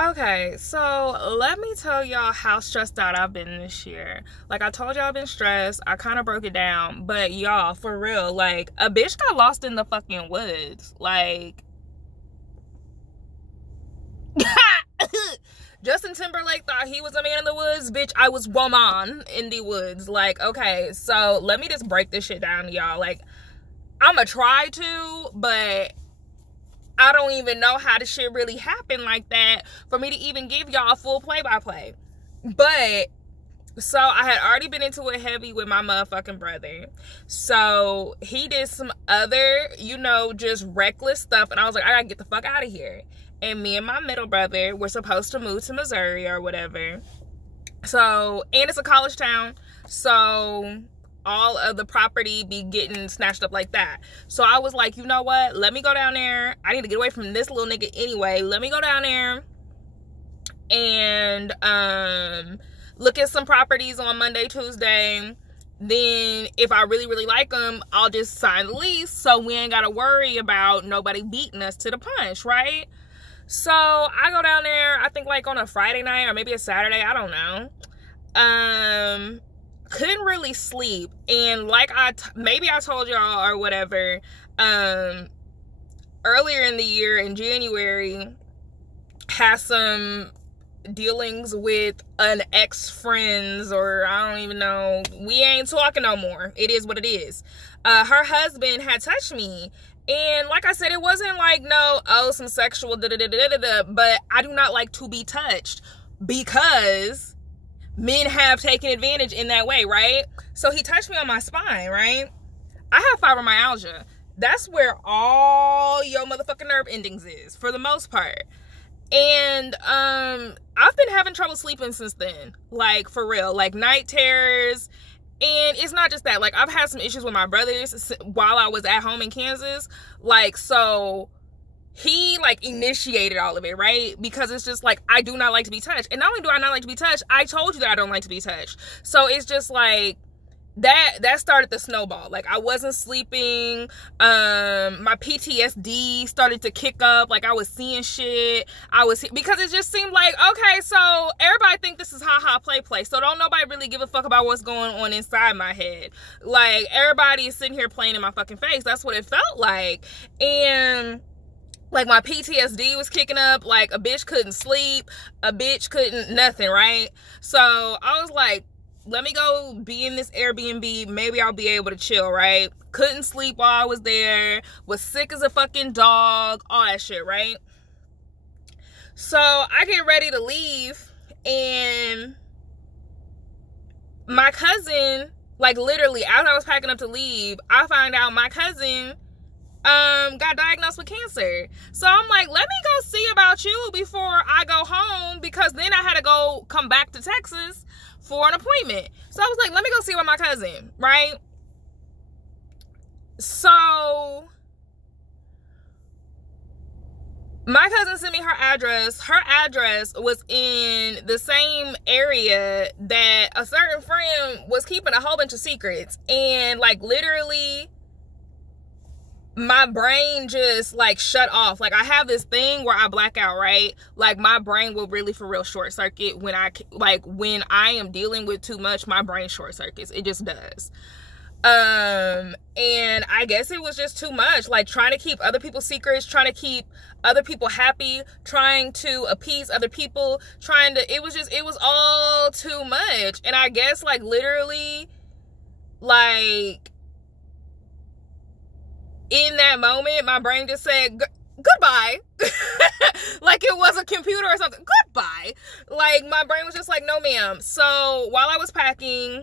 Okay, so let me tell y'all how stressed out I've been this year. Like I told y'all I've been stressed. I kind of broke it down. But y'all, for real, like a bitch got lost in the fucking woods. Like Justin Timberlake thought he was a man in the woods. Bitch, I was woman in the woods. Like, okay, so let me just break this shit down to y'all. Like, I'ma try to, but I don't even know how the shit really happened like that for me to even give y'all a full play-by-play. But, so I had already been into it heavy with my motherfucking brother. So, he did some other, just reckless stuff. And I was like, I gotta get the fuck out of here. And me and my middle brother were supposed to move to Missouri or whatever. So, and it's a college town. So, all of the property be getting snatched up like that. So I was like, you know what? Let me go down there. I need to get away from this little nigga anyway. Let me go down there and look at some properties on Monday, Tuesday. Then if I really, really like them, I'll just sign the lease so we ain't got to worry about nobody beating us to the punch, right? So I go down there, I think like on a Friday night or maybe a Saturday. I don't know. Couldn't really sleep, and like maybe I told y'all or whatever, earlier in the year in January, had some dealings with an ex-friends, or I don't even know, we ain't talking no more. It is what it is. Her husband had touched me, and like I said, it wasn't like some sexual but I do not like to be touched because men have taken advantage in that way, right? So he touched me on my spine, right? I have fibromyalgia. That's where all your motherfucking nerve endings is, for the most part. And I've been having trouble sleeping since then. Like, for real. Like, night terrors. And it's not just that. Like, I've had some issues with my brothers while I was at home in Kansas. Like, so he like initiated all of it, right? Because it's just like, I do not like to be touched. And not only do I not like to be touched, I told you that I don't like to be touched. So it's just like that started the snowball. Like, I wasn't sleeping. My PTSD started to kick up. Like, I was seeing shit. Because it just seemed like, okay, so everybody think this is ha-ha play. So don't nobody really give a fuck about what's going on inside my head. Like, everybody is sitting here playing in my fucking face. That's what it felt like. And like, my PTSD was kicking up. Like, a bitch couldn't sleep. A bitch couldn't nothing, right? So I was like, let me go be in this Airbnb. Maybe I'll be able to chill, right? Couldn't sleep while I was there. Was sick as a fucking dog. All that shit, right? So I get ready to leave. And my cousin, like, literally, as I was packing up to leave, I find out my cousin got diagnosed with cancer. So I'm like, let me go see about you before I go home, because then I had to come back to Texas for an appointment. So I was like, let me go see about my cousin, right? So my cousin sent me her address. Her address was in the same area that a certain friend was keeping a whole bunch of secrets. And like, literally, my brain just like shut off. Like, I have this thing where I black out, right? Like, my brain will really for real short circuit when I am dealing with too much. My brain short circuits. It just does. And I guess it was just too much. Like, trying to keep other people's secrets, trying to keep other people happy, trying to appease other people, it was all too much. And I guess like literally, like, in that moment, my brain just said, goodbye. Like it was a computer or something. Goodbye. Like, my brain was just like, no, ma'am. So while I was packing,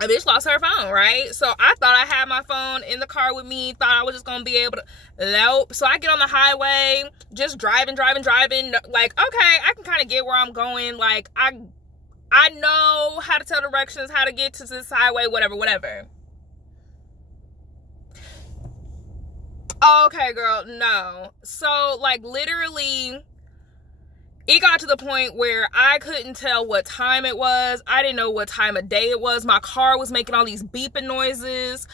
a bitch lost her phone, right? So I thought I had my phone in the car with me, thought I was just gonna be able to, nope. So I get on the highway, just driving. Like, okay, I can kind of get where I'm going. Like, I know how to tell directions, how to get to this highway, whatever. Okay, girl, no. So, like, literally, it got to the point where I couldn't tell what time it was. I didn't know what time of day it was. My car was making all these beeping noises.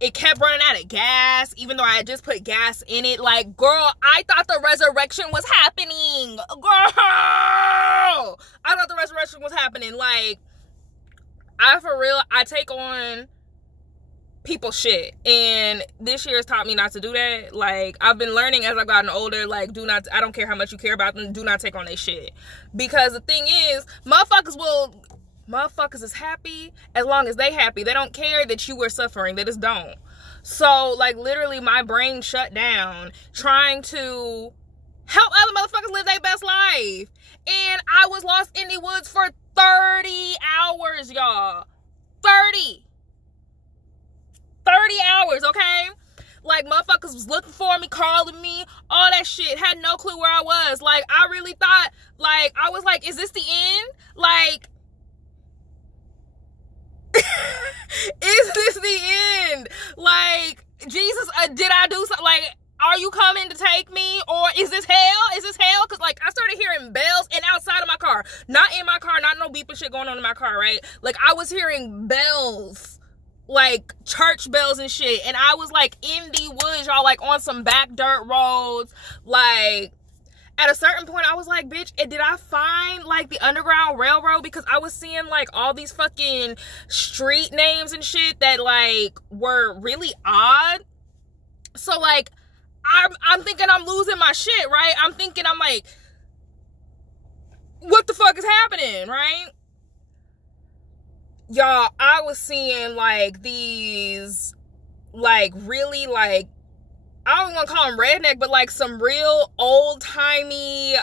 it kept running out of gas, even though I had just put gas in it. Like, girl, I thought the resurrection was happening. Girl! I thought the resurrection was happening. Like, I take on people's shit. And this year has taught me not to do that. Like, I've been learning as I've gotten older, like, I don't care how much you care about them, do not take on their shit. Because the thing is, motherfuckers is happy as long as they happy. They don't care that you were suffering. They just don't. So, like, literally my brain shut down trying to help other motherfuckers live their best life. And I was lost in the woods for 30 hours, y'all. 30 hours, okay? Like, motherfuckers was looking for me, calling me, all that shit. Had no clue where I was. Like, I really thought, like, I was like, is this the end? Like, is this the end? Like, Jesus, did I do something? Like, are you coming to take me? Or is this hell? Is this hell? Because, like, I started hearing bells and outside of my car. Not in my car. Not no beeping shit going on in my car, right? Like, I was hearing bells. Like, church bells and shit. And I was, like, in the woods, y'all. Like, on some back dirt roads. Like, at a certain point, I was like, bitch, did I find, like, the Underground Railroad? Because I was seeing, like, all these fucking street names and shit that, like, were really odd. So, like, I'm thinking I'm losing my shit, right? I'm thinking I'm like, what the fuck is happening, right? Y'all, I was seeing, like, these, like, really, like, I don't want to call them redneck, but, like, some real old-timey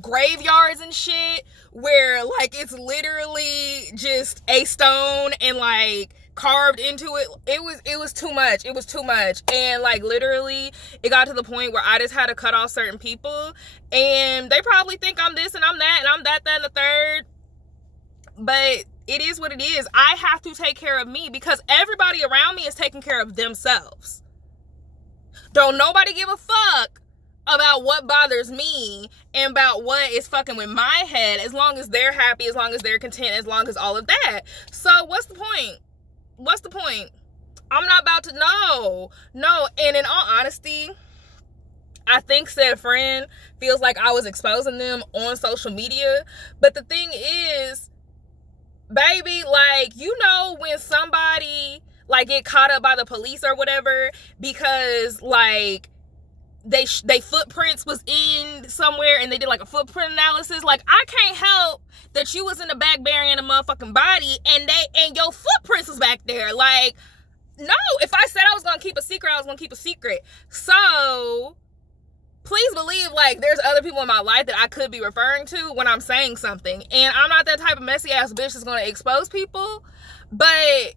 graveyards and shit where, like, it's literally just a stone and, like, carved into it. It was too much. It was too much. And, like, literally, it got to the point where I just had to cut off certain people. And they probably think I'm this and I'm that and I'm that, and the third. But it is what it is. I have to take care of me because everybody around me is taking care of themselves. Don't nobody give a fuck about what bothers me and about what is fucking with my head, as long as they're happy, as long as they're content, as long as all of that. So what's the point? What's the point? I'm not about to know. No, and in all honesty, I think said friend feels like I was exposing them on social media. But the thing is, baby, like, you know when somebody, like, get caught up by the police or whatever because, like, they footprints was in somewhere and they did, like, a footprint analysis. Like, I can't help that you was in the back burying a motherfucking body and your footprints was back there. Like, no, if I said I was gonna keep a secret, I was gonna keep a secret. So please believe, like, there's other people in my life that I could be referring to when I'm saying something. And I'm not that type of messy ass bitch that's going to expose people. But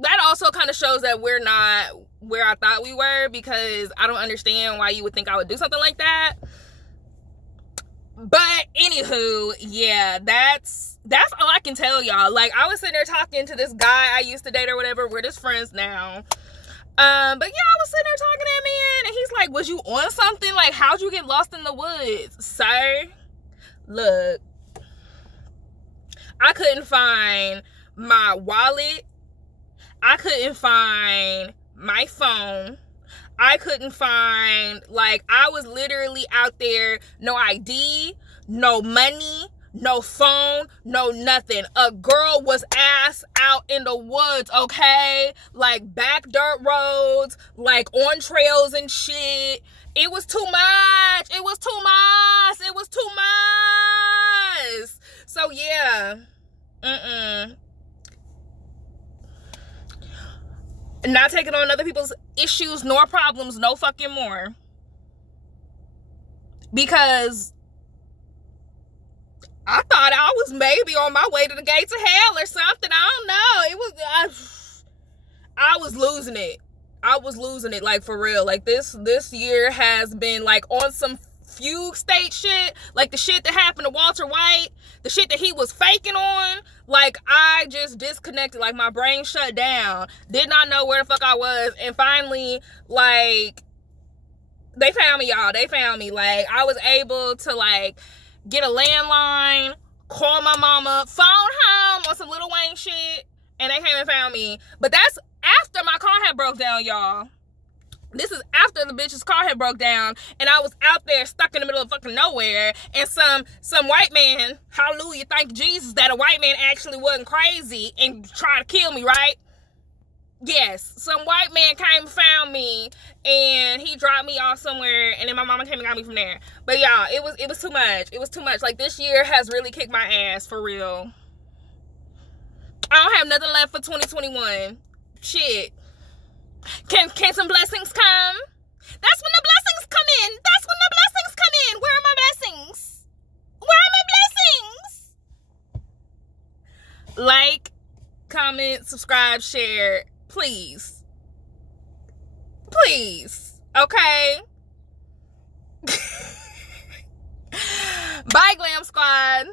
that also kind of shows that we're not where I thought we were, because I don't understand why you would think I would do something like that. But anywho, yeah, that's all I can tell y'all. Like, I was sitting there talking to this guy I used to date or whatever. We're just friends now. But yeah, I was sitting there talking to him, man, and he's like, was you on something? Like, how'd you get lost in the woods? Sir, look, I couldn't find my wallet. I couldn't find my phone. I couldn't find, like, I was literally out there, no ID, no money, no phone, no nothing. A girl was ass out in the woods, okay? Like, back dirt roads, like, on trails and shit. It was too much. It was too much. It was too much. So, yeah. Not taking on other people's issues nor problems no fucking more. Because I thought I was maybe on my way to the gates of hell or something. I don't know. I was losing it. I was losing it, like, for real. Like, this year has been, like, on some fugue state shit. Like, the shit that happened to Walter White. The shit that he was faking on. Like, I just disconnected. Like, my brain shut down. Did not know where the fuck I was. And finally, like, they found me, y'all. They found me. Like, I was able to, like, get a landline, call my mama, phone home on some Lil Wayne shit, and they came and found me. But that's after my car had broke down, y'all. This is after the bitch's car had broke down, and I was out there stuck in the middle of fucking nowhere, and some white man, hallelujah, thank Jesus that a white man actually wasn't crazy and tried to kill me, right? Yes, some white man came and found me, and he dropped me off somewhere, and then my mama came and got me from there. But y'all, it was too much. It was too much. Like, this year has really kicked my ass, for real. I don't have nothing left for 2021. Shit. Can some blessings come? That's when the blessings come in. That's when the blessings come in. Where are my blessings? Where are my blessings? Like, comment, subscribe, share. Please. Please. Okay? Bye, Glam Squad.